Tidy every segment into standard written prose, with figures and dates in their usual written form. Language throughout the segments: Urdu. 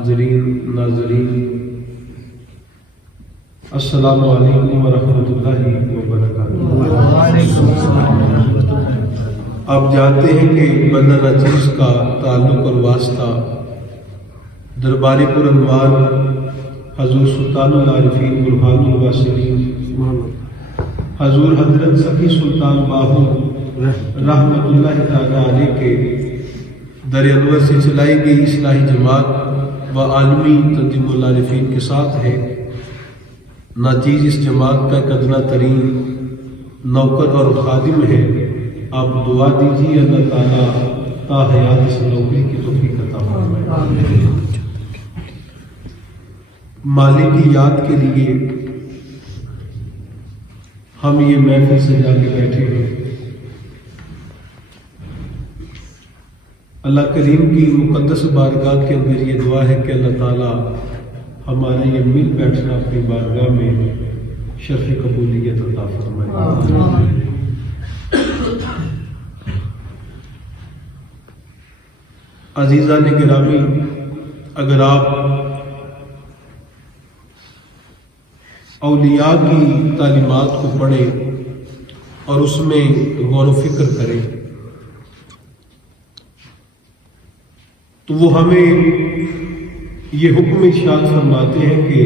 حاضرین ناظرین، السلام علیکم ورحمۃ اللہ وبرکاتہ۔ آپ جانتے ہیں کہ بندہ نچیز کا تعلق اور واسطہ درباری پر عنوان حضور سلطان العارفین برہان الواصلین حضور حضرت سخی سلطان باہو رحمۃ اللہ تعالی علیہ کے در انور سے چلائی گئی اصلاحی جماعت و عالمی تنظیم العارفین کے ساتھ ہے۔ ناچیز اس جماعت کا ایک ادنا ترین نوکر اور خادم ہے۔ آپ دعا دیجیے اللہ تعالیٰ تا حیات اس نوکری کی توفیق عطا فرمائے۔ مالک کی یاد کے لیے ہم یہ محفل سجا کے بیٹھے ہیں۔ اللہ کریم کی مقدس بارگاہ کے اندر یہ دعا ہے کہ اللہ تعالیٰ ہمارا یہ مل بیٹھنا اپنی بارگاہ میں شرف قبولیت عطا فرمائے۔ عزیزان گرامی، اگر آپ اولیاء کی تعلیمات کو پڑھیں اور اس میں غور و فکر کریں تو وہ ہمیں یہ حکم ارشاد فرماتے ہیں کہ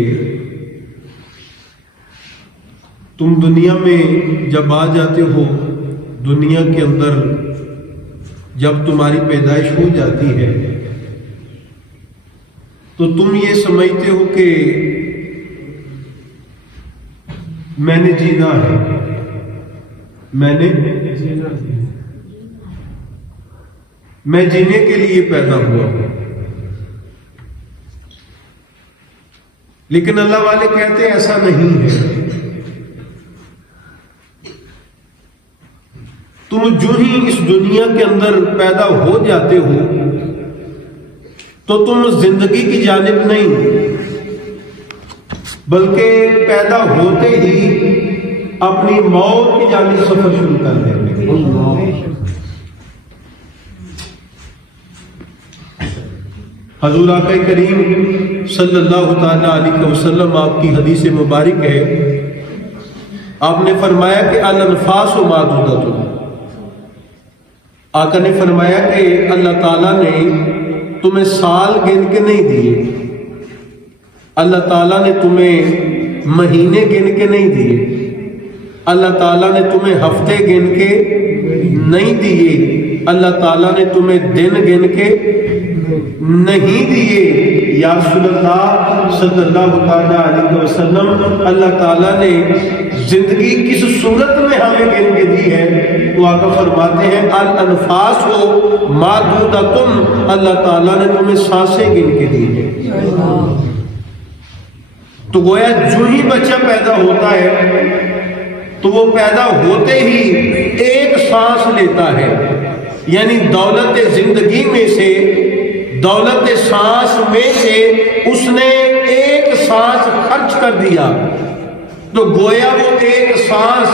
تم دنیا میں جب آ جاتے ہو، دنیا کے اندر جب تمہاری پیدائش ہو جاتی ہے تو تم یہ سمجھتے ہو کہ میں نے جینا ہے، میں جینے کے لیے پیدا ہوا ہوں۔ لیکن اللہ والے کہتے ہیں ایسا نہیں ہے۔ تم جو ہی اس دنیا کے اندر پیدا ہو جاتے ہو تو تم زندگی کی جانب نہیں بلکہ پیدا ہوتے ہی اپنی موت کی جانب سفر شروع کر دیتے ہیں۔ حضور آقا کریم صلی اللہ تعالی علیہ وسلم آپ کی حدیث مبارک ہے، آپ نے فرمایا کہ الانفاس معدودۃ۔ آقا نے فرمایا کہ اللہ تعالیٰ نے تمہیں سال گن کے نہیں دیے، اللہ تعالیٰ نے تمہیں مہینے گن کے نہیں دیے، اللہ تعالیٰ نے تمہیں ہفتے گن کے نہیں دیے، اللہ تعالیٰ نے تمہیں دن گن کے نہیں دیے۔ یا رسول اللہ صلی اللہ علیہ وسلم، اللہ تعالیٰ نے زندگی کس صورت میں ہمیں گن کے دی ہے؟ تو آقا فرماتے ہیں الانفاس معدودۃ، اللہ تعالیٰ نے تمہیں سانسیں گن کے دی ہے۔ تو گویا جو ہی بچہ پیدا ہوتا ہے تو وہ پیدا ہوتے ہی ایک سانس لیتا ہے، یعنی دولت زندگی میں سے، دولت سانس میں سے اس نے ایک سانس خرچ کر دیا تو گویا وہ ایک سانس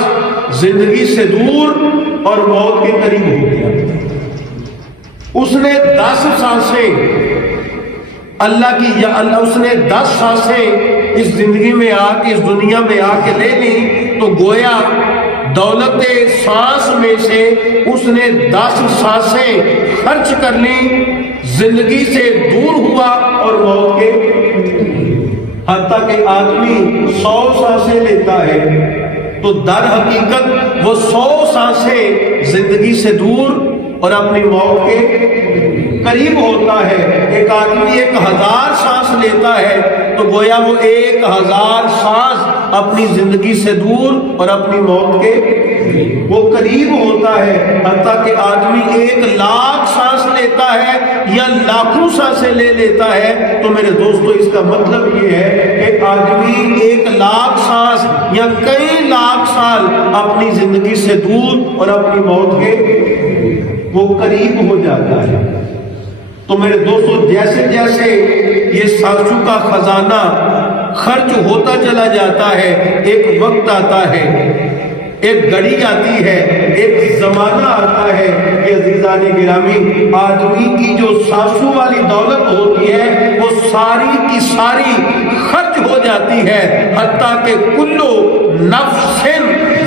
زندگی سے دور اور موت کے قریب ہو گیا۔ اس نے 10 سانسیں اللہ کی، یا اللہ اس نے 10 سانسیں اس زندگی میں آ کے، اس دنیا میں آ کے لے لی تو گویا دولت سانس میں سے اس نے 10 سانسیں خرچ کر لی، زندگی سے دور ہوا اور موت کے، حتیٰ کہ آدمی 100 سانسیں لیتا ہے تو در حقیقت وہ 100 سانسیں زندگی سے دور اور اپنی موت کے قریب ہوتا ہے۔ ایک آدمی 1000 سانس لیتا ہے تو گویا وہ 1000 سانس اپنی زندگی سے دور اور اپنی موت کے وہ قریب ہوتا ہے۔ حتیٰ کہ آدمی 1,00,000 سانس لیتا ہے یا لاکھوں سانسیں لے لیتا ہے تو میرے دوستو اس کا مطلب یہ ہے کہ آدمی 1,00,000 سانس یا کئی لاکھ سال اپنی زندگی سے دور اور اپنی موت کے وہ قریب ہو جاتا ہے۔ تو میرے دوستو جیسے جیسے یہ سانسوں کا خزانہ خرچ ہوتا چلا جاتا ہے، ایک وقت آتا ہے، ایک گھڑی آتی ہے ایک زمانہ آتا ہے کہ عزیزان گرامی آدمی کی جو سانسوں والی دولت ہوتی ہے وہ ساری کی ساری خرچ ہو جاتی ہے، حتیٰ کہ کلو نفس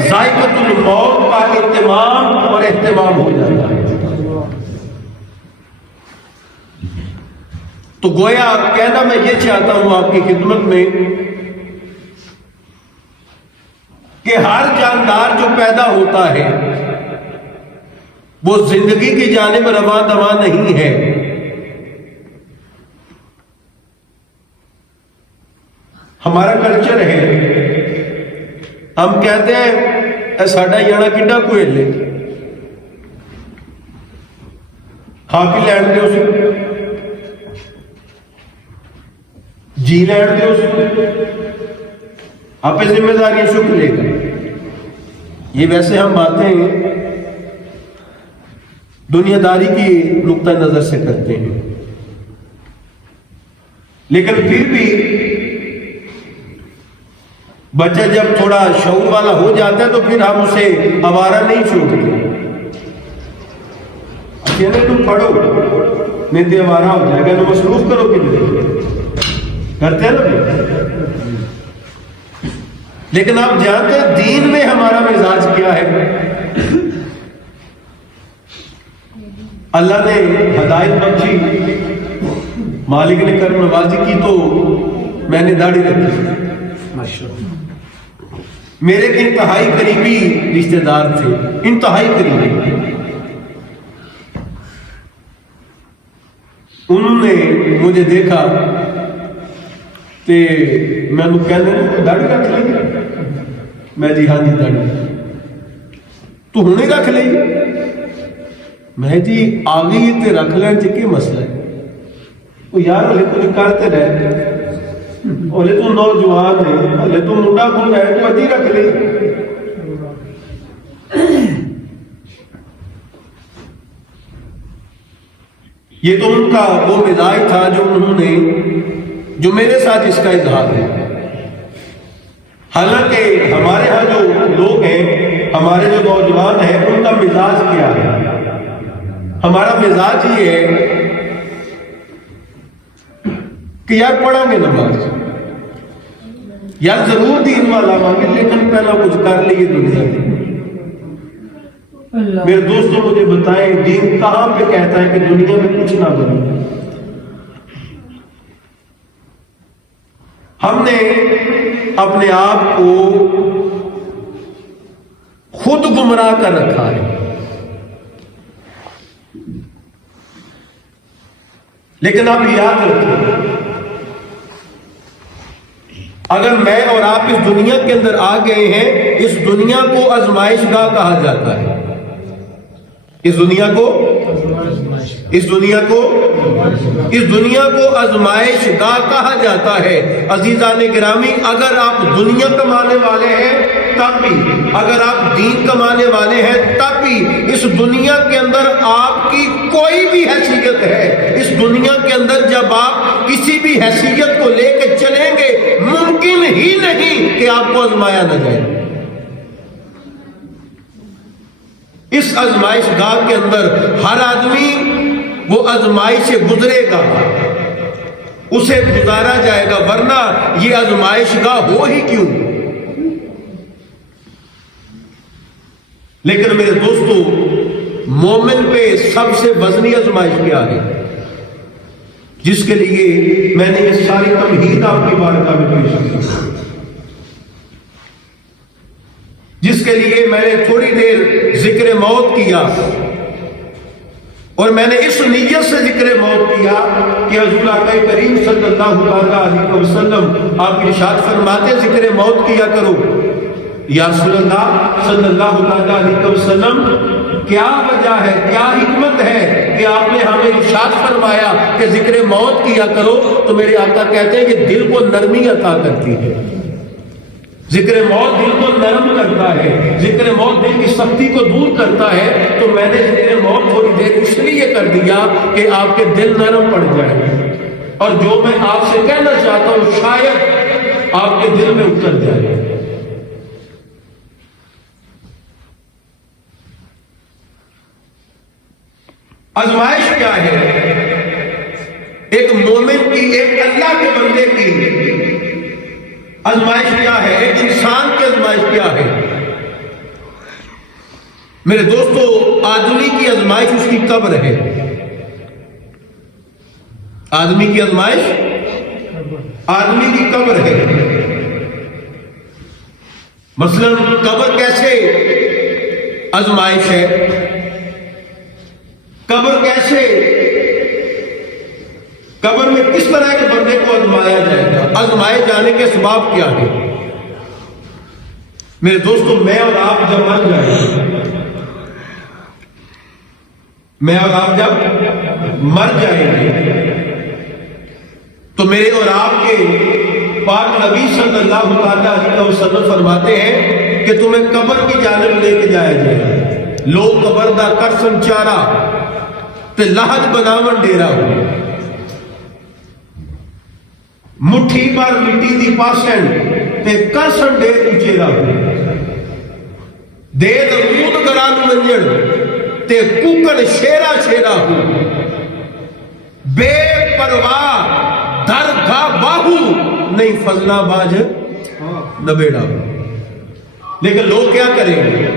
ذائقۃ الموت کا اہتمام اور اہتمام ہو جاتا ہے۔ تو گویا کہنا میں یہ چاہتا ہوں آپ کی خدمت میں کہ ہر جاندار جو پیدا ہوتا ہے وہ زندگی کی جانب رواں دواں نہیں ہے۔ ہمارا کلچر ہے، ہم کہتے ہیں اے ساڈا جانا کڈا کوئی لے کھا پی لین دے اس جی لین دے اس آپ ذمہ داریاں چک لے گا۔ یہ ویسے ہم باتیں دنیا داری کی نقطہ نظر سے کرتے ہیں، لیکن پھر بھی بچہ جب تھوڑا شعور والا ہو جاتا ہے تو پھر ہم اسے آوارہ نہیں چھوڑتے، اکیلے تم پڑھو نہیں تو آوارہ ہو جائے گا، تو مصروف کرو کہ کرتے ہیں نا۔ لیکن آپ جانتے ہیں دین میں ہمارا مزاج کیا ہے؟ اللہ نے ہدایت بخشی، مالک نے کرم نوازی کی تو میں نے داڑھی رکھی۔ میرے انتہائی قریبی رشتہ دار تھے، انتہائی قریبی، انہوں نے مجھے دیکھا تے میں نے کہنے داڑھی رکھ لی، میں جی ہاں جی داڑھی تو ہنے رکھ لی، میں جی آگئی تے رکھ لین چ کی مسئلہ ہے؟ وہ یار ہلے کچھ کرتے رہے، ہلے تو نوجوان ہے، ہلے تو منڈا کھل ہے، تو اجی رکھ لی۔ یہ تو ان کا وہ مزاج تھا جو انہوں نے، جو میرے ساتھ اس کا اظہار ہے۔ حالانکہ ہمارے ہاں جو لوگ ہیں، ہمارے جو نوجوان ہیں، ان کا مزاج کیا ہے؟ ہمارا مزاج یہ ہے کہ یار پڑھیں گے نماز، یار ضرور دین والا مانگے، لیکن پہلا کچھ کر لیے دنیا میں۔ میرے دوستوں مجھے بتائیں دین کہاں پہ کہتا ہے کہ دنیا میں کچھ نہ بنے؟ ہم نے اپنے آپ کو خود گمراہ کر رکھا ہے، لیکن آپ یاد رکھیں اگر میں اور آپ اس دنیا کے اندر آ گئے ہیں، اس دنیا کو آزمائش گاہ کہا جاتا ہے۔ اس دنیا کو آزمائش گاہ کہا جاتا ہے۔ عزیزان گرامی، اگر آپ دنیا کمانے والے ہیں تب بھی، اگر آپ دین کمانے والے ہیں تب بھی، اس دنیا کے اندر آپ کی کوئی بھی حیثیت ہے، اس دنیا کے اندر جب آپ کسی بھی حیثیت کو لے کے چلیں گے، ممکن ہی نہیں کہ آپ کو آزمایا نہ جائے۔ اس آزمائش گاہ کے اندر ہر آدمی وہ آزمائش سے گزرے گا، اسے گزارا جائے گا، ورنہ یہ آزمائش گاہ ہو ہی کیوں؟ لیکن میرے دوستو، مومن پہ سب سے وزنی آزمائش کیا ہے، جس کے لیے میں نے یہ ساری تمہید آپ کی بارگاہ میں پیش کی، جس کے لیے میں نے تھوڑی دیر ذکر موت کیا، اور میں نے اس نیت سے ذکر موت کیا کہ حضور آقا کریم صلی اللہ علیہ وسلم آپ ارشاد فرماتے ذکر موت کیا کرو۔ یا رسول اللہ صلی اللہ علیہ وسلم، کیا وجہ ہے، کیا حکمت ہے کہ آپ نے ہمیں ارشاد فرمایا کہ ذکر موت کیا کرو؟ تو میرے آقا کہتے ہیں کہ دل کو نرمی عطا کرتی ہے، ذکر موت دل کو نرم کرتا ہے، ذکر موت دل کی سختی کو دور کرتا ہے۔ تو میں نے ذکر موت تھوڑی دیر اس لیے کر دیا کہ آپ کے دل نرم پڑ جائے، اور جو میں آپ سے کہنا چاہتا ہوں شاید آپ کے دل میں اتر جائے۔ آزمائش کیا ہے؟ ایک مومن کی، ایک اللہ کے بندے کی آزمائش کیا ہے؟ ایک انسان کی آزمائش کیا ہے؟ میرے دوستو، آدمی کی آزمائش اس کی قبر ہے۔ آدمی کی آزمائش آدمی کی قبر ہے۔ مثلا قبر کیسے آزمائش ہے؟ قبر کیسے، قبر میں کس طرح کے بندے کو آزمایا جائے گا؟ آزمائے جانے کے اسباب کیا ہے؟ میرے دوستو، میں اور آپ جب مر جائیں گے، میں اور آپ جب مر جائیں گے تو میرے اور آپ کے پاک نبی صلی اللہ علیہ وسلم فرماتے ہیں کہ تمہیں قبر کی جانب لے کے جایا جائے، لوگ قبر دا کرسن چارا تے لحد بناون ڈیرا ہو، مٹھی پر مٹی دی پاسن تے کرسن ڈیر اچیرا ہو، دے درود گران منجن تے کوکن شیرا شیرا ہو، بے پرواہ در گا باہو نہیں فضلہ باج نبیڑا ہو۔ لیکن لوگ کیا کریں گے؟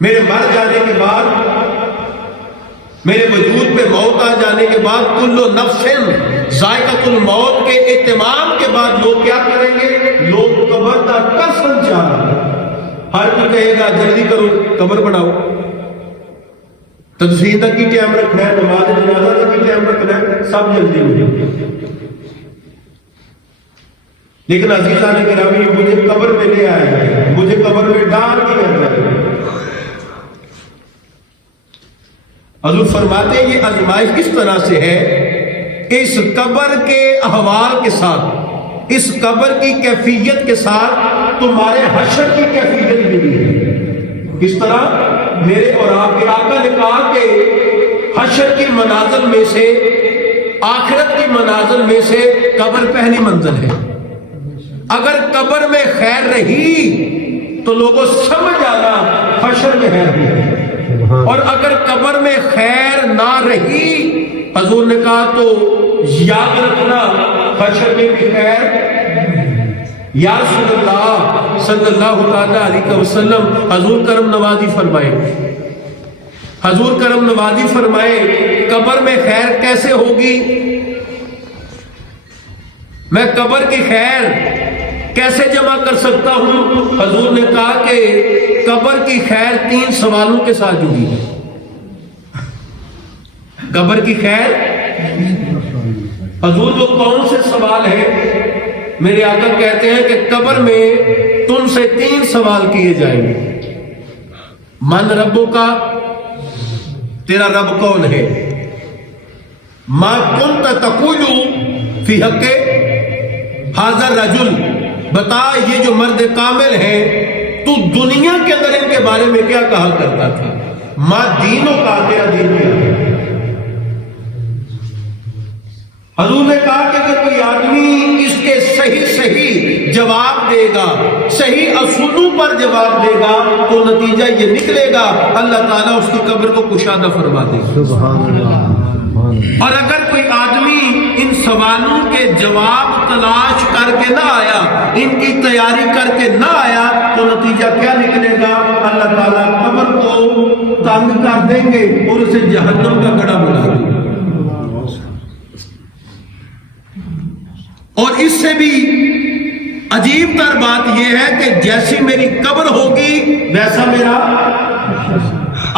میرے مر جانے کے بعد، میرے وجود پہ موت آ جانے کے بعد، کل نفس ذائقۃ الموت کے اہتمام کے بعد لوگ کیا کریں گے؟ لوگ قبر دا کرسن چاہا، ہر کوئی کہے گا جلدی کرو قبر بناؤ، تدفین کا کی ٹائم رکھنا ہے، نماز جنازہ کا کی ٹائم رکھنا ہے، سب جلدی ہو۔ لیکن عزیزان گرامی، مجھے قبر میں لے آیا جائے، مجھے قبر میں ڈال دیا جائے۔ حضور فرماتے ہیں یہ آزمائش کس طرح سے ہے؟ اس قبر کے احوال کے ساتھ، اس قبر کی کیفیت کے ساتھ تمہارے حشر کی کیفیت ملی ہے۔ کس طرح؟ میرے اور آپ کے آقا نے کہا کہ حشر کی منازل میں سے، آخرت کی منازل میں سے قبر پہلی منزل ہے۔ اگر قبر میں خیر رہی تو لوگوں سمجھ آنا حشر میں خیر ہے، اور اگر قبر میں خیر نہ رہی، حضور نے کہا تو یاد رکھنا حشر میں بھی خیر۔ یا رسول اللہ صلی اللہ علیہ وسلم، حضور کرم نوازی فرمائے، حضور کرم نوازی فرمائے قبر میں خیر کیسے ہوگی؟ میں قبر کی خیر کیسے جمع کر سکتا ہوں؟ حضور نے کہا کہ قبر کی خیر 3 سوالوں کے ساتھ جڑی ہے۔ قبر کی خیر، حضور وہ کون سے سوال ہے؟ میرے آقا کہتے ہیں کہ قبر میں تم سے 3 سوال کیے جائیں گے۔ من ربو کا، تیرا رب کون ہے؟ ما کنت تقول فی حق ھذا الرجل، بتا یہ جو مرد کامل ہے تو دنیا کے اندر ان کے بارے میں کیا کہا کرتا تھا؟ ما دینوں کا، تیرا دین کیا ہے؟ حضور نے کہا کہ اگر کوئی آدمی اس کے صحیح جواب دے گا، صحیح اصولوں پر جواب دے گا، تو نتیجہ یہ نکلے گا اللہ تعالیٰ اس کی قبر کو کشادہ فرما دے گا۔ سبحان اللہ۔ اور اگر کوئی آدمی ان سوالوں کے جواب تلاش کر کے نہ آیا، ان کی تیاری کر کے نہ آیا، تو نتیجہ کیا نکلے گا؟ اللہ تعالیٰ قبر کو تنگ کر دیں گے اور اسے جہنم کا گڑھا بنا دیں گے۔ اور اس سے بھی عجیب تر بات یہ ہے کہ جیسی میری قبر ہوگی ویسا میرا،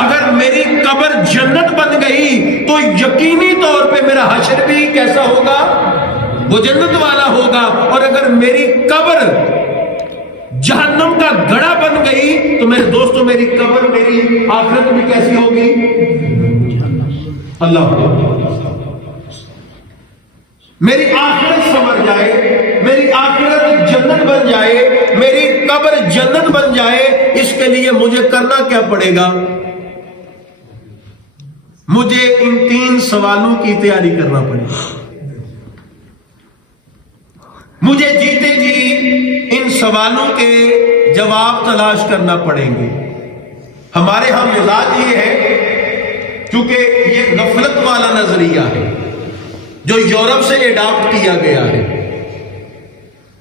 اگر میری قبر جنت بن گئی تو یقینی طور پہ میرا حشر بھی کیسا ہوگا؟ وہ جنت والا ہوگا۔ اور اگر میری قبر جہنم کا گڑھا بن گئی تو میرے دوستوں میری قبر، میری آخرت بھی کیسی ہوگی؟ اللہ، میری آخرت سمر جائے، میری آخرت جنت بن جائے، میری قبر جنت بن جائے، اس کے لیے مجھے کرنا کیا پڑے گا؟ مجھے ان 3 سوالوں کی تیاری کرنا پڑے گا۔ مجھے جیتے جی ان سوالوں کے جواب تلاش کرنا پڑیں گے۔ ہمارے ہاں مزاج یہ ہے کیونکہ یہ غفلت والا نظریہ ہے جو یورپ سے ایڈاپٹ کیا گیا ہے،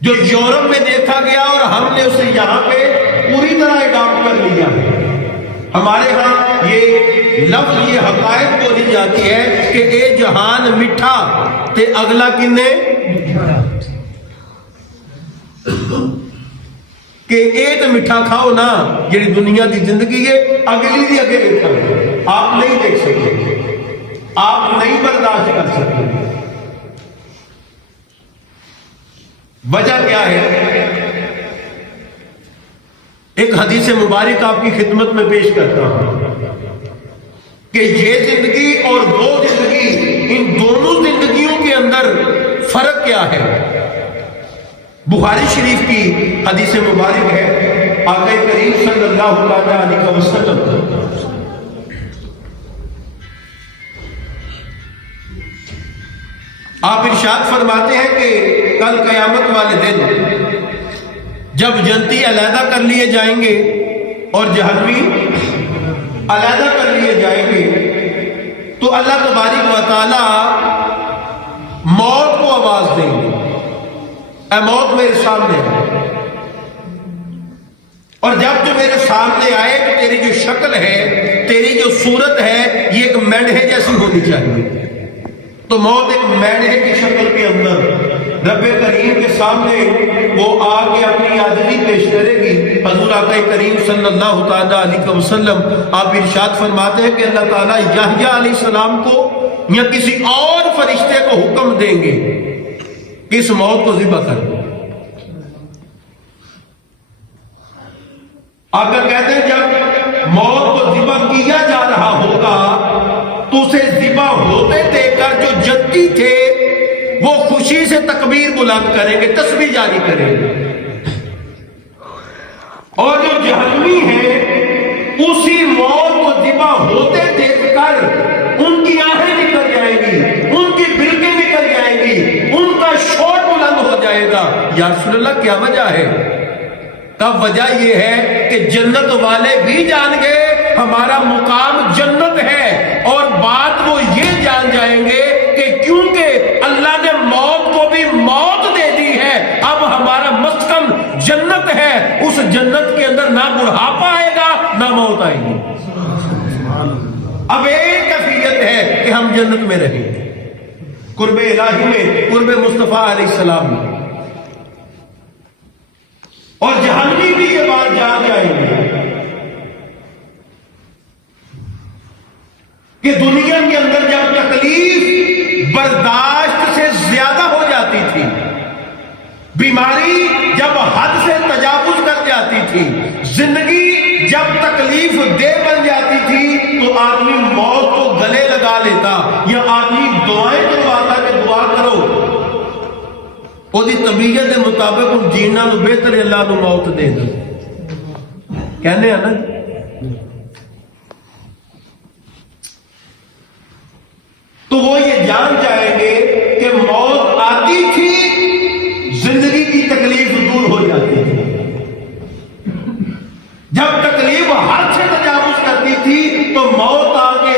جو یورپ میں دیکھا گیا اور ہم نے اسے یہاں پہ پوری طرح ایڈاپٹ کر لیا ہے۔ ہمارے ہاں یہ لفظ، یہ حقائق بولی جاتی ہے کہ اے جہان مٹھا تے اگلا کنے، کہ اے تے مٹھا کھاؤ نا جڑی دنیا دی زندگی ہے، اگلی دی اگے دیکھا آپ نہیں دیکھ سکتے، آپ نہیں برداشت کر سکتے۔ وجہ کیا ہے؟ ایک حدیث مبارک آپ کی خدمت میں پیش کرتا ہوں کہ یہ زندگی اور وہ زندگی، ان دونوں زندگیوں کے اندر فرق کیا ہے؟ بخاری شریف کی حدیث مبارک ہے، آقا کریم صلی اللہ علیہ وسلم آپ ارشاد فرماتے ہیں کہ کل قیامت والے دن جب جنتی علیحدہ کر لیے جائیں گے اور جہنمی علیحدہ کر لیے جائیں گے تو اللہ تبارک و تعالی موت کو آواز دیں گے، اے موت میرے سامنے ہے، اور جب تو میرے سامنے آئے تو تیری جو شکل ہے، تیری جو صورت ہے، یہ ایک مینڈھے جیسی ہونی چاہیے۔ تو موت ایک مینڈھے کی شکل کے اندر رب کریم کے سامنے وہ آ کے اپنی عاجزی پیش کرے گی۔ حضور آقا کریم صلی اللہ تعالی علیہ وسلم آپ ارشاد فرماتے ہیں کہ اللہ تعالیٰ یحییٰ علیہ السلام کو یا کسی اور فرشتے کو حکم دیں گے کہ اس موت کو ذبح کر دو۔ آقا کہتے ہیں جب موت کو ذبح کیا جا رہا ہوگا تو اسے ذبح ہوتے دیکھ کر جو جنتی تھے وہ خوشی سے تکبیر بلند کریں گے، تسبیح جاری کریں گے، اور جو جہنمی ہے اسی موت کو ذبح ہوتے دیکھ کر ان کی آنکھیں نکل جائیں گی، ان کی بلکیں نکل جائیں گی، ان کا شور بلند ہو جائے گا۔ یا رسول اللہ کیا وجہ ہے؟ تب وجہ یہ ہے کہ جنت والے بھی جان گئے ہمارا مقام جنت ہے، اور بات وہ یہ جان جائیں گے کہ کیونکہ اللہ نے موت کو بھی موت دے دی ہے، اب ہمارا مسکن جنت ہے، اس جنت کے اندر نہ بڑھاپا آئے گا نہ موت آئے گی۔ اب ایک کیفیت ہے کہ ہم جنت میں رہیں، قرب الہی میں، قرب مصطفیٰ علیہ السلام میں، اور جہنمی بھی یہ بات جان جائیں گے کہ دنیا کے اندر جب تکلیف برداشت سے زیادہ ہو جاتی تھی، بیماری جب حد سے تجاوز کر جاتی تھی، زندگی جب تکلیف دہ بن جاتی تھی، تو آدمی موت کو گلے لگا لیتا یا آدمی دعائیں کرواتا کہ دعا کرو وہ دی طبیعت کے مطابق ان جینا نو بہتر اللہ نو موت دے دو، کہنے ہیں نا۔ تو وہ یہ جان جائیں گے کہ موت آتی تھی، زندگی کی تکلیف دور ہو جاتی تھی، جب تکلیف حد سے تجاوز کرتی تھی تو موت آگے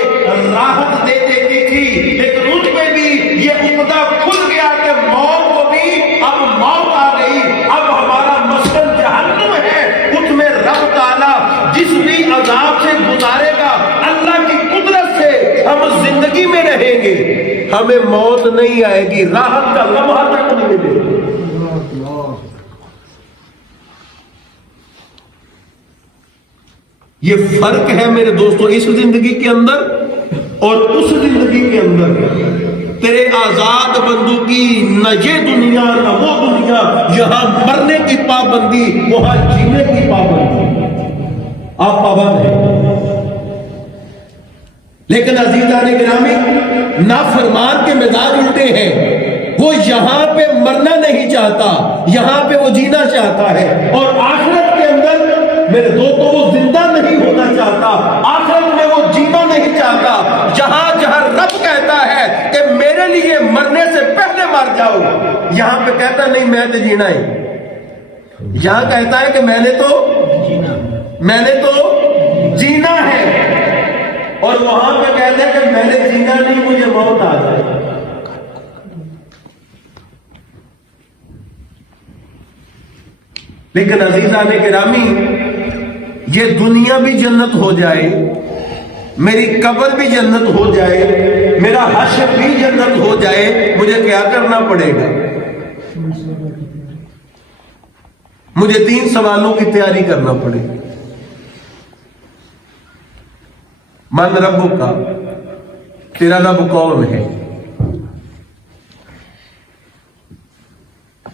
راحت دے دیتی تھی، لیکن ان پہ بھی یہ عقدہ کھل گیا کہ موت کو بھی اب موت آ گئی، اب ہمارا مسکن جہنم ہے، اس میں رب تعالیٰ جس بھی عذاب سے گزارے گا اللہ کی قدرت سے ہم زندگی میں رہیں گے، ہمیں موت نہیں آئے گی، راحت کا لمحہ تک نہیں ملے گا۔ یہ فرق ہے میرے دوستو اس زندگی کے اندر اور اس زندگی کے اندر۔ تیرے آزاد بندوں کی نہ یہ دنیا نہ وہ دنیا، یہاں مرنے کی پابندی وہاں جینے کی پابندی، آپ پابند ہیں۔ لیکن عزیزان گرامی نافرمان کے مزاج الٹے ہیں، وہ یہاں پہ مرنا نہیں چاہتا، یہاں پہ وہ جینا چاہتا ہے، اور آخرت کے اندر میرے دوستوں وہ زندہ نہیں ہونا چاہتا، آخرت میں وہ جینا نہیں چاہتا۔ جہاں جہاں رب کہتا ہے کہ میرے لیے مرنے سے پہلے مر جاؤ، یہاں پہ کہتا نہیں میں تو جینا ہے، یہاں کہتا ہے کہ میں نے تو جینا ہے۔ اور وہاں پہ کہتے ہیں کہ میں نے جینا نہیں، مجھے موت آ جائے۔ لیکن عزیزان گرامی، یہ دنیا بھی جنت ہو جائے، میری قبر بھی جنت ہو جائے، میرا حشر بھی جنت ہو جائے، مجھے کیا کرنا پڑے گا؟ مجھے 3 سوالوں کی تیاری کرنا پڑے گی۔ من ربک کا، تیرا رب کون ہے؟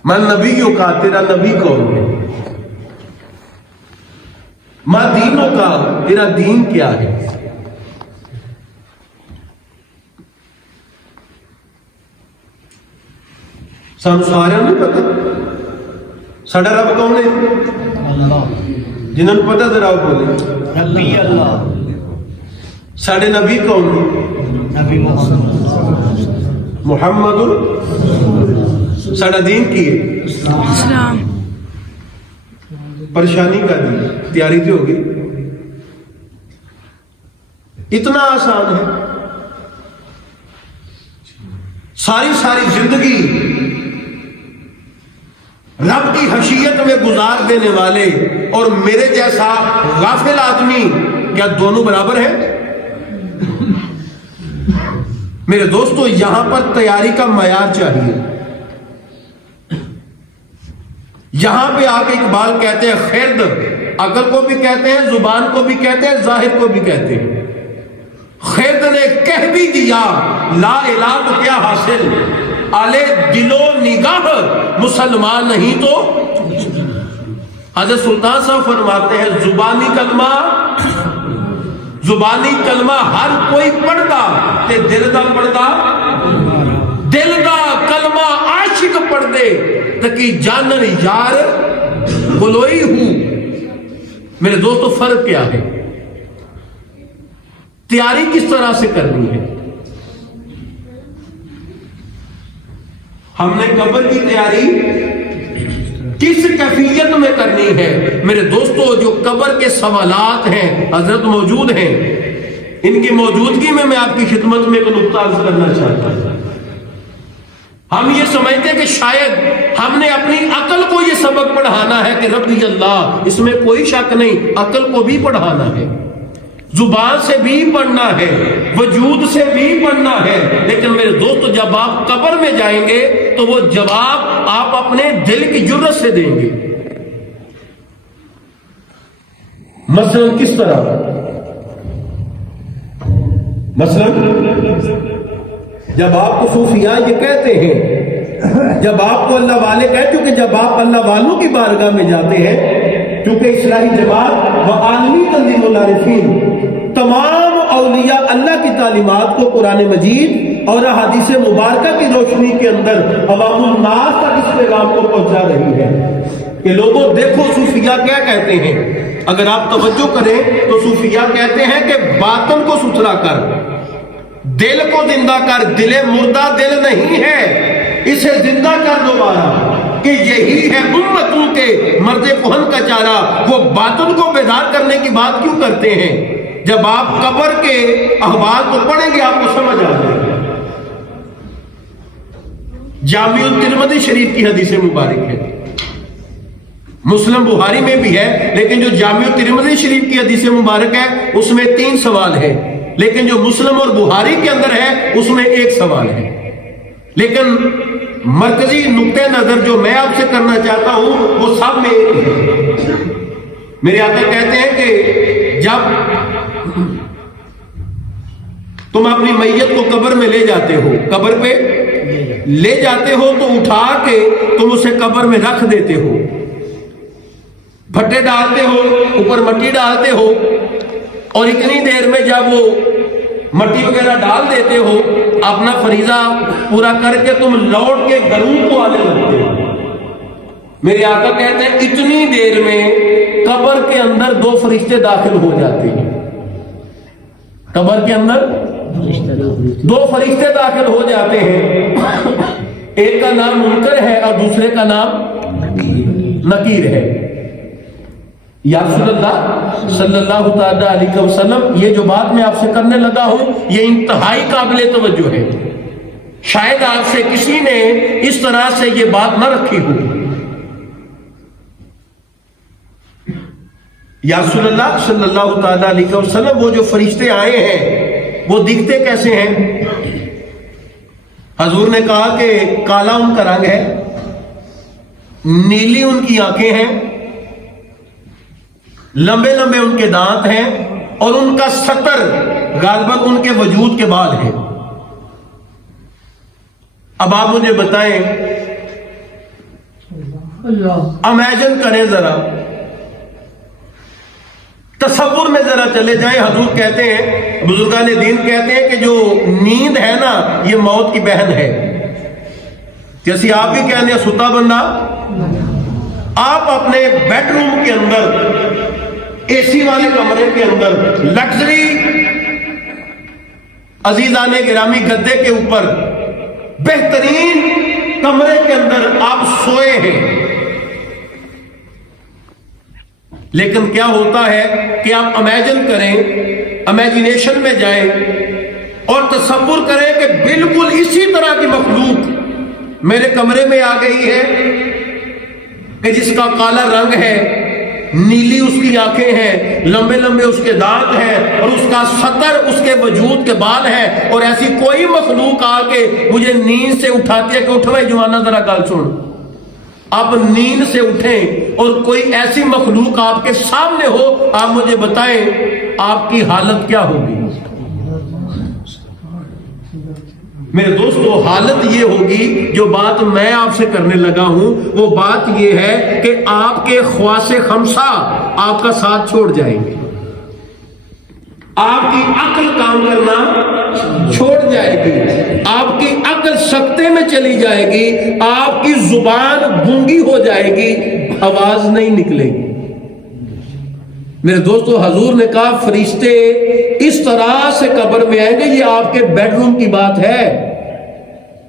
من نبیوں کا، تیرا نبی کون ہے؟ ما دینوں کا، تیرا دین کیا ہے؟ سانو سارا نہیں پتا ساڈا رب کون ہے؟ جنہوں نے پتا ذرا بولے ربی اللہ۔ ساڈے نبی کون ہے؟ نبی محمد۔ ساڈا دین کی ہے؟ اسلام۔ پریشانی کا دین، تیاری تو ہوگی۔ اتنا آسان ہے، ساری زندگی رب کی حشیت میں گزار دینے والے اور میرے جیسا غافل آدمی، کیا دونوں برابر ہیں؟ میرے دوستو، یہاں پر تیاری کا معیار چاہیے۔ یہاں پہ آ کے اقبال کہتے ہیں خرد، عقل کو بھی کہتے ہیں، زبان کو بھی کہتے ہیں، ظاہر کو بھی کہتے ہیں۔ خرد نے کہہ بھی دیا لا الہ تو کیا حاصل، آلے دل و نگاہ مسلمان نہیں تو۔ حضرت سلطان صاحب فرماتے ہیں زبانی کلمہ ہر کوئی پڑھتا تے دل دا پڑھتا، دل دا کلمہ عاشق پڑھ دے تکی جانن یار گلوئی ہوں۔ میرے دوستو، فرق کیا ہے؟ تیاری کس طرح سے کرنی ہے؟ ہم نے قبر کی تیاری کس کیفیت میں کرنی ہے؟ میرے دوستو، جو قبر کے سوالات ہیں، حضرت موجود ہیں، ان کی موجودگی میں آپ کی خدمت میں ایک نقطہ عرض کرنا چاہتا ہوں۔ ہم یہ سمجھتے ہیں کہ شاید ہم نے اپنی عقل کو یہ سبق پڑھانا ہے کہ ربی اللہ، اس میں کوئی شک نہیں، عقل کو بھی پڑھانا ہے، زبان سے بھی پڑھنا ہے، وجود سے بھی پڑھنا ہے۔ لیکن میرے دوست، جب آپ قبر میں جائیں گے تو وہ جواب آپ اپنے دل کی جرت سے دیں گے۔ مثلا کس طرح؟ مثلا جب آپ کو صوفیاء یہ کہتے ہیں، جب آپ کو اللہ والے کہتے، کیونکہ جب آپ اللہ والوں کی بارگاہ میں جاتے ہیں، کیونکہ اصلاحی جماعت و عالمی تنظیم العارفین تمام اولیاء اللہ کی تعلیمات کو قرآن مجید اور احادیث مبارکہ کی روشنی کے اندر عوام الناس تک اس پیغام کو پہنچا رہی ہے کہ لوگوں دیکھو صوفیاء کیا کہتے ہیں۔ اگر آپ توجہ کریں تو صوفیاء کہتے ہیں کہ باطن کو ستھرا کر، دل کو زندہ کر، دل مردہ دل نہیں ہے، اسے زندہ کر دوبارہ، کہ یہی ہے امتوں کے مرد کہن کا چارہ۔ وہ باطن کو بیدار کرنے کی بات کیوں کرتے ہیں؟ جب آپ قبر کے احوال کو پڑھیں گے آپ کو سمجھ آ جائے گا۔ جامع الترمذی شریف کی حدیث مبارک ہے، مسلم بخاری میں بھی ہے، لیکن جو جامع الترمذی شریف کی حدیث مبارک ہے اس میں 3 سوال ہے، لیکن جو مسلم اور بخاری کے اندر ہے اس میں 1 سوال ہے۔ لیکن مرکزی نقطہ نظر جو میں آپ سے کرنا چاہتا ہوں وہ سب میں ایک ہے۔ میرے آقا کہتے ہیں کہ جب تم اپنی میت کو قبر میں لے جاتے ہو، قبر پہ لے جاتے ہو تو اٹھا کے تم اسے قبر میں رکھ دیتے ہو، پھٹے ڈالتے ہو، اوپر مٹی ڈالتے ہو، اور اتنی دیر میں جب وہ مٹی وغیرہ ڈال دیتے ہو، اپنا فریضہ پورا کر کے تم لوٹ کے گھروں کو آنے لگتے ہو۔ میرے آقا کہتے ہیں اتنی دیر میں قبر کے اندر 2 فرشتے داخل ہو جاتے ہیں، قبر کے اندر 2 فرشتے داخل ہو جاتے ہیں، ایک کا نام منکر ہے اور دوسرے کا نام نکیر ہے۔ یا رسول اللہ صلی اللہ تعالیٰ علیہ وسلم، یہ جو بات میں آپ سے کرنے لگا ہوں یہ انتہائی قابل توجہ ہے، شاید آپ سے کسی نے اس طرح سے یہ بات نہ رکھی ہو۔ یا رسول اللہ صلی اللہ تعالیٰ علیہ وسلم، وہ جو فرشتے آئے ہیں وہ دکھتے کیسے ہیں؟ حضور نے کہا کہ کالا ان کا رنگ ہے، نیلی ان کی آنکھیں ہیں، لمبے لمبے ان کے دانت ہیں، اور ان کا سطر غالباً ان کے وجود کے بال ہیں۔ اب آپ مجھے بتائیں، امیجن کریں ذرا، تصور میں ذرا چلے جائیں۔ حضور کہتے ہیں، بزرگان دین کہتے ہیں کہ جو نیند ہے نا یہ موت کی بہن ہے۔ جیسے آپ بھی کہنے ہیں ستا بندہ، آپ اپنے بیڈ روم کے اندر، اے سی والے کمرے کے اندر، لگژری عزیزان گرامی گدے کے اوپر، بہترین کمرے کے اندر آپ سوئے ہیں، لیکن کیا ہوتا ہے کہ آپ امیجن کریں، امیجنیشن میں جائیں اور تصور کریں کہ بالکل اسی طرح کی مخلوق میرے کمرے میں آ گئی ہے کہ جس کا کالا رنگ ہے، نیلی اس کی آنکھیں ہیں، لمبے لمبے اس کے دانت ہیں، اور اس کا سطر اس کے وجود کے بال ہیں، اور ایسی کوئی مخلوق آ کے مجھے نیند سے اٹھاتی ہے کہ اٹھ بھائی جوانا ذرا گل سن۔ آپ نیند سے اٹھیں اور کوئی ایسی مخلوق آپ کے سامنے ہو، آپ مجھے بتائیں آپ کی حالت کیا ہوگی؟ میرے دوستو، حالت یہ ہوگی، جو بات میں آپ سے کرنے لگا ہوں وہ بات یہ ہے کہ آپ کے خواص خمسہ آپ کا ساتھ چھوڑ جائیں گے، آپ کی عقل کام کرنا چھوڑ جائے گی، آپ کی عقل سکتے میں چلی جائے گی، آپ کی زبان گونگی ہو جائے گی، آواز نہیں نکلے گی۔ میرے دوستو، حضور نے کہا فرشتے اس طرح سے قبر میں آئیں گے، یہ آپ کے بیڈ روم کی بات ہے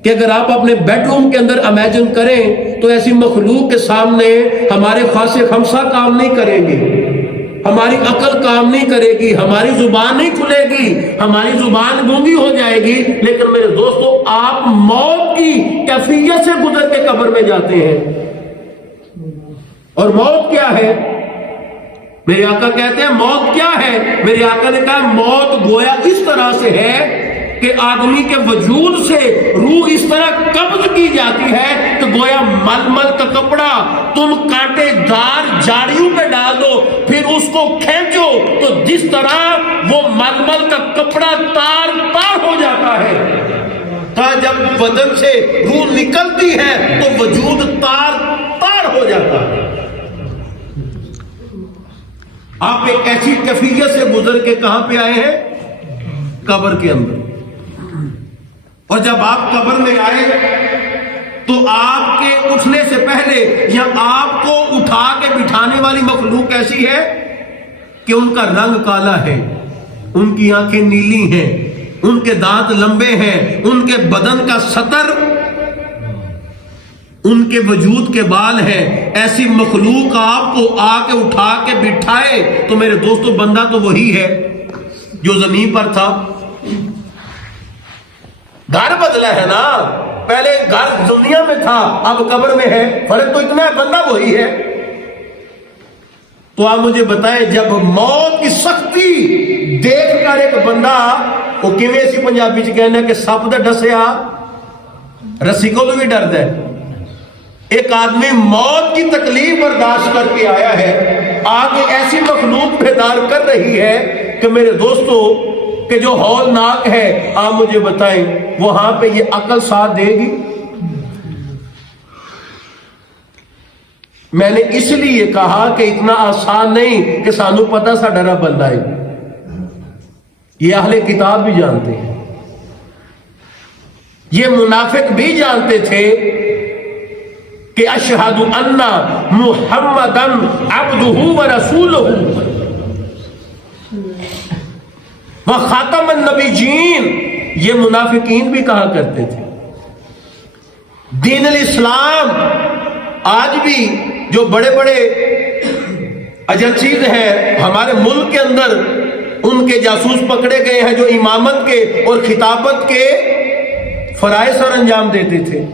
کہ اگر آپ اپنے بیڈ روم کے اندر امیجن کریں تو ایسی مخلوق کے سامنے ہمارے خاص خمسہ کام نہیں کریں گے، ہماری عقل کام نہیں کرے گی، ہماری زبان نہیں کھلے گی، ہماری زبان گونگی ہو جائے گی۔ لیکن میرے دوستو، آپ موت کی کیفیت سے گزر کے قبر میں جاتے ہیں، اور موت کیا ہے؟ میرے آقا کہتے ہیں موت کیا ہے؟ میرے آقا نے کہا موت گویا اس طرح سے ہے کہ آدمی کے وجود سے روح اس طرح قبض کی جاتی ہے کہ گویا ململ کا کپڑا تم کانٹے دار جاڑیوں پہ ڈال دو، پھر اس کو کھینچو تو جس طرح وہ ململ کا کپڑا تار تار ہو جاتا ہے، تا جب بدن سے روح نکلتی ہے تو وجود تار تار ہو جاتا ہے۔ آپ ایک ایسی کیفیت سے گزر کے کہاں پہ آئے ہیں؟ قبر کے اندر۔ اور جب آپ قبر میں آئے تو آپ کے اٹھنے سے پہلے یا آپ کو اٹھا کے بٹھانے والی مخلوق ایسی ہے کہ ان کا رنگ کالا ہے، ان کی آنکھیں نیلی ہیں، ان کے دانت لمبے ہیں، ان کے بدن کا سطر، ان کے وجود کے بال ہیں۔ ایسی مخلوق آپ کو آ کے اٹھا کے بٹھائے تو میرے دوستو، بندہ تو وہی ہے جو زمین پر تھا۔ گھر بدلا ہے نا، پہلے گھر دنیا میں تھا، اب قبر میں ہے، فرق تو اتنا ہے، بندہ وہی ہے۔ تو آپ مجھے بتائیں، جب موت کی سختی دیکھ کر ایک بندہ، وہ کیویں سی پنجابی چ کہنا کہ سپ دے ڈسیا رسی کو بھی ڈرد ہے، ایک آدمی موت کی تکلیف برداشت کر کے آیا ہے، آگے ایسی مخلوق بیدار کر رہی ہے کہ میرے دوستو کہ جو ہولناک ہے، آپ مجھے بتائیں وہاں پہ یہ عقل ساتھ دے گی؟ میں نے اس لیے کہا کہ اتنا آسان نہیں کہ سانو پتہ سا ڈرا بندہ ہے، یہ اہل کتاب بھی جانتے ہیں، یہ منافق بھی جانتے تھے کہ اشہد ان محمدن عبدہ ورسولہ وخاتم النبیین، یہ منافقین بھی کہا کرتے تھے۔ دین الاسلام آج بھی جو بڑے بڑے ایجنسیز ہیں ہمارے ملک کے اندر، ان کے جاسوس پکڑے گئے ہیں جو امامت کے اور خطابت کے فرائض سر انجام دیتے تھے۔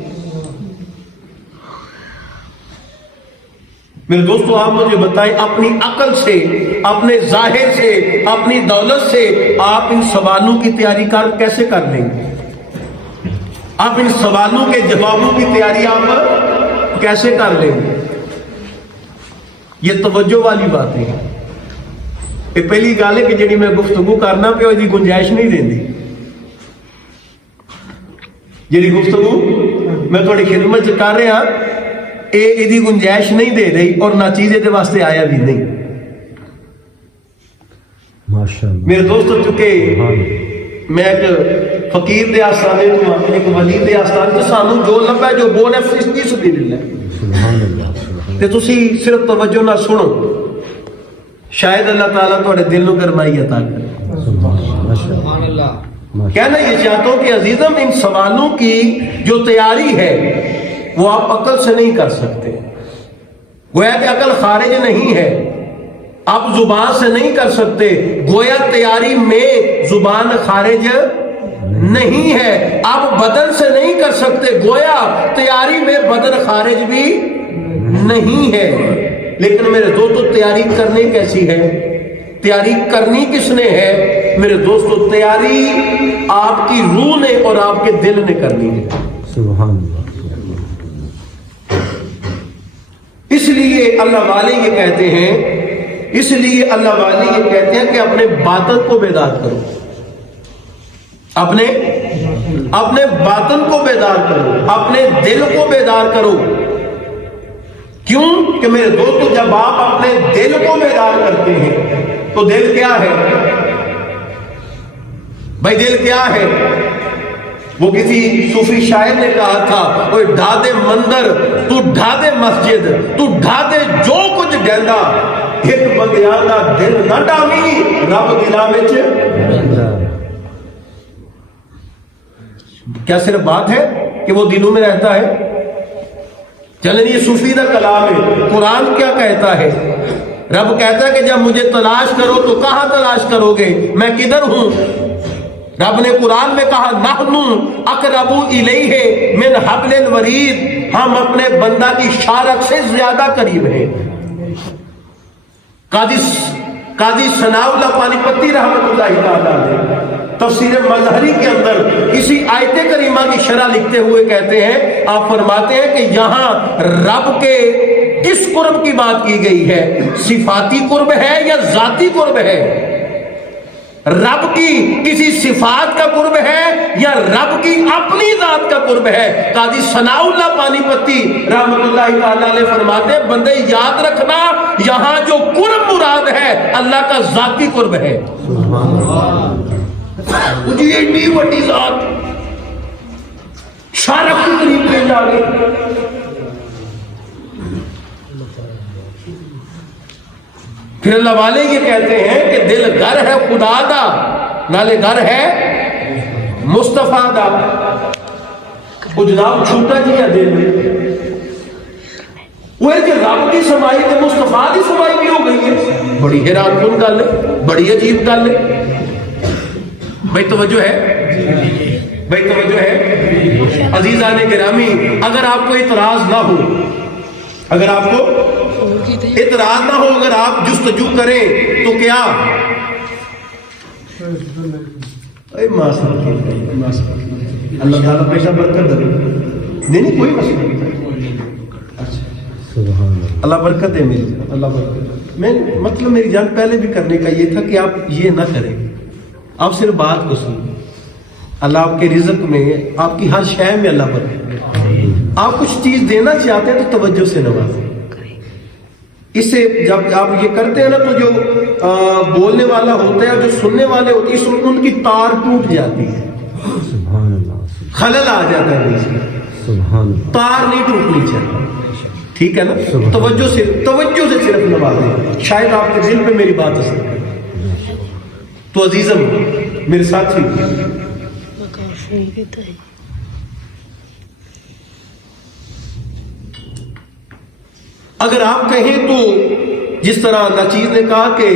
میرے دوستو آپ مجھے بتائیں، اپنی عقل سے، اپنے ظاہر سے، اپنی دولت سے آپ ان سوالوں کی تیاری کیسے کر لیں گے؟ آپ ان سوالوں کے جوابوں کی تیاری آپ کیسے کر لیں گے؟ یہ توجہ والی باتیں ہیں۔ یہ پہلی گل ہے کہ جڑی میں گفتگو کرنا پہ وہ گنجائش نہیں دیندی۔ جڑی گفتگو میں تھوڑی خدمت کر رہا یہ گنجائش نہیں دے رہی اور نہ چیز یہ واسطے آیا بھی نہیں۔ میرے دوستو چونکہ میں ایک فقیر دے آستانے تو ہوں، ایک ولی دے آستانے تو سانو جو لبا ہے جو بول ہے فی سبیل اللہ تے تسی صرف توجہ نہ سنو، شاید اللہ تعالیٰ تھوڑے دل نو گرمائی عطا کرے۔ سبحان اللہ۔ کہنا یہ چاہتا ہوں کہ عزیزم ان سوالوں کی جو تیاری ہے وہ آپ عقل سے نہیں کر سکتے، گویا کہ عقل خارج نہیں ہے، آپ زبان سے نہیں کر سکتے، گویا تیاری میں زبان خارج نہیں ہے، آپ بدن سے نہیں کر سکتے، گویا تیاری میں بدن خارج بھی نہیں ہے۔ لیکن میرے دوستو تیاری کرنی کیسی ہے؟ تیاری کرنی کس نے ہے؟ میرے دوستو تیاری آپ کی روح نے اور آپ کے دل نے کرنی ہے۔ سبحان اللہ۔ اس لیے اللہ والے یہ کہتے ہیں، اس لیے اللہ والے یہ کہتے ہیں کہ اپنے باطن کو بیدار کرو، اپنے باطن کو بیدار کرو، اپنے دل کو بیدار کرو۔ کیوں کہ میرے دوستو جب آپ اپنے دل کو بیدار کرتے ہیں تو دل کیا ہے بھائی؟ دل کیا ہے؟ وہ کسی صوفی شاعر نے کہا تھا، وہ ڈھا دے مندر تو ڈھا دے مسجد تو ڈھا دے جو کچھ ڈیندا، ایک بندیاں دا دل نہ ڈاوی رب دلاں وچ۔ کیا صرف بات ہے کہ وہ دلوں میں رہتا ہے؟ چلیں یہ صوفی دا کلام ہے۔ قرآن کیا کہتا ہے؟ رب کہتا ہے کہ جب مجھے تلاش کرو تو کہاں تلاش کرو گے؟ میں کدھر ہوں؟ رب نے قرآن میں کہا نحن اقرب الیہ من حبل الورید، ہم اپنے بندہ کی شارک سے زیادہ قریب ہیں۔ قاضی ثناء اللہ پانی پتی رحمۃ اللہ تعالیٰ نے تفسیر مظہری کے اندر کسی آیت کریمہ کی شرح لکھتے ہوئے کہتے ہیں، آپ فرماتے ہیں کہ یہاں رب کے کس قرب کی بات کی گئی ہے؟ صفاتی قرب ہے یا ذاتی قرب ہے؟ رب کی کسی صفات کا قرب ہے یا رب کی اپنی ذات کا قرب ہے؟ قاضی ثناء اللہ پانی پتی رحمۃ اللہ تعالیٰ علیہ فرماتے ہیں، بندے یاد رکھنا یہاں جو قرب مراد ہے اللہ کا ذاتی قرب ہے۔ مجھے اتنی بڑی ذات شارک کی قریب لے جا گئی۔ پھر اللہ والے یہ کہتے ہیں کہ دل گھر ہے خدا دا، نالے گھر ہے مصطفیٰ دا۔ وہ جناب چھوٹا جی ہے دل میں، وہ ہے کہ رب کی سمائی تے مصطفیٰ کی سمائی بھی ہو گئی ہے۔ بڑی حیران کن گل ہے، بڑی عجیب گل ہے۔ بھائی توجہ ہے؟ بھائی توجہ ہے؟ عزیزان گرامی، اگر آپ کو اعتراض نہ ہو، اگر آپ کو اعتراض نہ ہو، اگر آپ جستجو کریں تو کیا اللہ تعالیٰ پیسہ برکت دے، نہیں کوئی مسئلہ نہیں، اللہ برکت دے میری جان، اللہ برکت۔ میں مطلب میری جان پہلے بھی کرنے کا یہ تھا کہ آپ یہ نہ کریں، آپ صرف بات کو سنیں۔ اللہ آپ کے رزق میں، آپ کی ہر شے میں اللہ برکت دے۔ آپ کچھ چیز دینا چاہتے ہیں تو توجہ سے نوازیں۔ اس سے جب آپ یہ کرتے ہیں نا تو جو بولنے والا ہوتا ہے، جو سننے والے ہوتے ہیں، ان کی تار ٹوٹ جاتی ہے، خلل آ جاتا ہے، تار نہیں ٹوٹنی چاہیے، ٹھیک ہے نا؟ توجہ سے صرف نوازیں، شاید آپ کے دل پہ میری بات اثر کرے۔ تو عزیزم میرے ساتھی، اگر آپ کہیں تو جس طرح ناچیز نے کہا کہ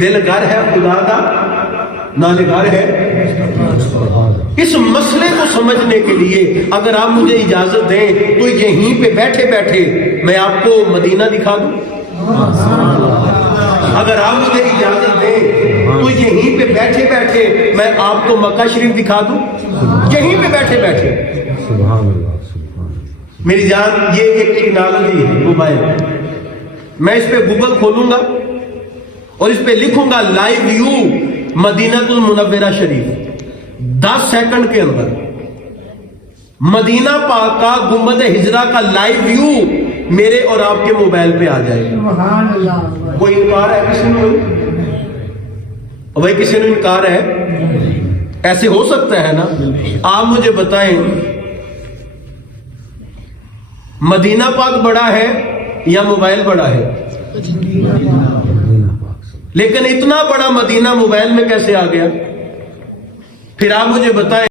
دل گھر ہے خدا دا نالے گھر ہے. اس مسئلے کو سمجھنے کے لیے اگر آپ مجھے اجازت دیں تو یہیں پہ بیٹھے بیٹھے میں آپ کو مدینہ دکھا دوں. اگر آپ مجھے اجازت دیں تو یہیں پہ بیٹھے بیٹھے میں آپ کو مکہ شریف دکھا دوں. یہیں پہ بیٹھے بیٹھے. سبحان اللہ سبحان. میری جان یہ ایک ٹیکنالوجی ہے موبائل. میں اس پہ گوگل کھولوں گا اور اس پہ لکھوں گا لائیو ویو مدینہ المنورہ شریف. 10 سیکنڈ کے اندر مدینہ پاک کا گنبد ہجرہ کا لائیو ویو میرے اور آپ کے موبائل پہ آ جائے. سبحان اللہ. کوئی انکار ہے کسی نے؟ بھائی کسی نے انکار ہے؟ ایسے ہو سکتا ہے نا؟ آپ مجھے بتائیں مدینہ پاک بڑا ہے یا موبائل بڑا ہے؟ لیکن اتنا بڑا مدینہ موبائل میں کیسے آ گیا؟ پھر آپ مجھے بتائیں